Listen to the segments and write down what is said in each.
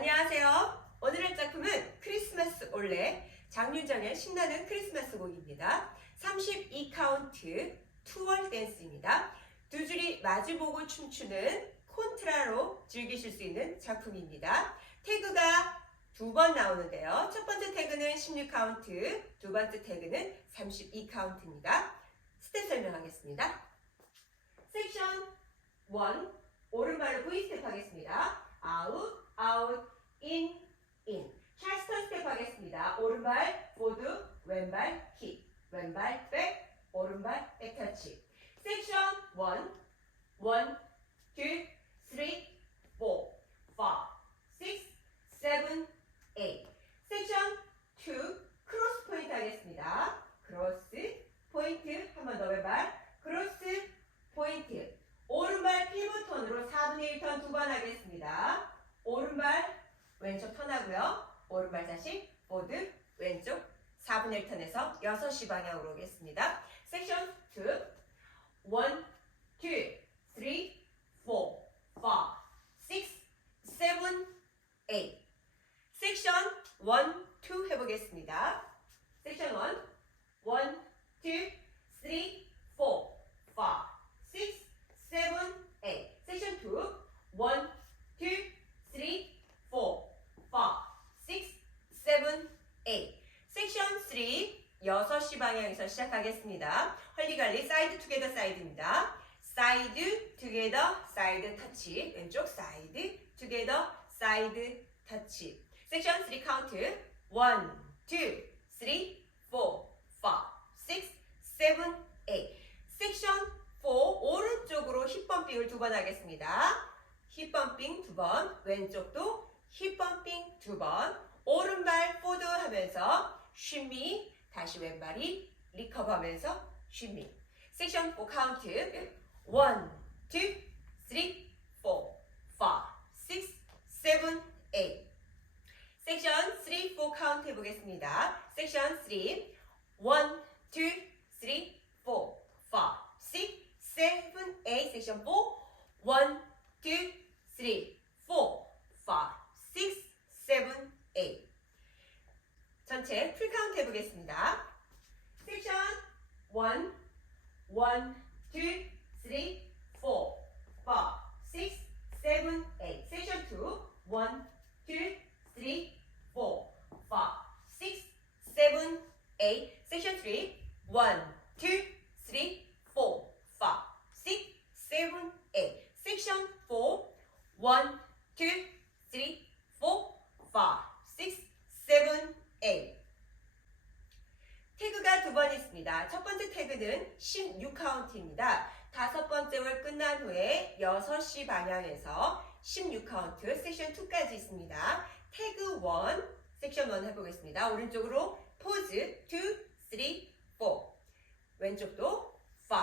안녕하세요. 오늘의 작품은 크리스마스 올레 장윤정의 신나는 크리스마스 곡입니다. 32카운트 투월 댄스입니다. 두 줄이 마주보고 춤추는 콘트라로 즐기실 수 있는 작품입니다. 태그가 두 번 나오는데요. 첫 번째 태그는 16카운트, 두 번째 태그는 32카운트입니다. 스텝 설명하겠습니다. 섹션 1 오른발로 V 스텝 하겠습니다. 아웃, 아웃, 인, 인. 찰스턴 스텝 하겠습니다. 오른발 모두 왼발 힙, 왼발 백, 오른발 백 터치. 섹션 1 1 2 3 4 5 6 7 8 섹션 2 크로스 포인트 하겠습니다. 크로스 포인트 한 번 더 왼발 크로스 포인트 오른발 피부톤으로 4분의 1턴 두 번 하겠습니다. 오른발 왼쪽 턴하고요. 오른발 다시 모두 왼쪽 4분의 1 턴에서 6시 방향으로 오겠습니다. 섹션 2 1, 2, 3, 4, 5, 6, 7, 8 섹션 1, 2 해보겠습니다. 섹션 1 1, 2, 3, 4, 5, 6, 7, 8 섹션 2 1, 2, 3, 4, 5, 6, 7, 8 섹션 3 6시 방향에서 시작하겠습니다. 헐리갈리 사이드 투게더 사이드입니다. 사이드 투게더 사이드 터치 왼쪽 사이드 투게더 사이드 터치 섹션 3 카운트 1, 2, 3, 4, 5, 6, 7, 8 섹션 4 오른쪽으로 힙펌핑을 두 번 하겠습니다. 힙펌핑 두 번, 왼쪽도 힙펌핑 두 번, 오른발 포드 하면서 쉬미, 다시 왼발이 리커버 하면서 쉬미. 섹션 4 카운트. 1, 2, 3, 4, 5, 6, 7, 8 섹션 3, 4 카운트 해보겠습니다. 섹션 3 1, 2, 3, 4, 5, 6, 7, 8 섹션 4 1, 2, 3, 4, 5, 6, 7, 8 전체 풀 카운트 해보겠습니다. 섹션 1, 1, 2, 3, 4, 5, 6, 7, 8 섹션 2, 1, 2, 3, 4, 5, 6, 7, 8 섹션 3, 1, 2, 3, 4, 5, 6, 7, 8 섹션 4, 1, 2, 3, 4, 5, 6, 7, 8 태그가 두 번 있습니다. 첫 번째 태그는 16카운트입니다. 다섯 번째 월 끝난 후에 6시 방향에서 16카운트 섹션 2까지 있습니다. 태그 1 섹션 1 해보겠습니다. 오른쪽으로 포즈 2, 3, 4 왼쪽도 5,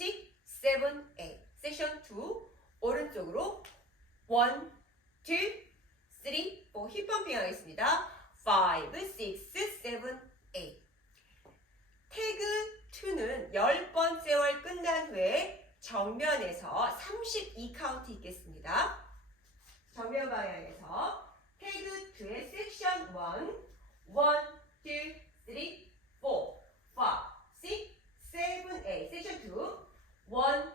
6, 7, 8 섹션 2 오른쪽으로 1, 2, 3, 4 힙펌핑 하겠습니다. 5, 6, 7, 10번째 월 끝난 후에 정면에서 32카운트 있겠습니다. 정면 방향에서 태그 2의 섹션 1 1, 2, 3, 4, 5, 6, 7, 8 섹션 2 1,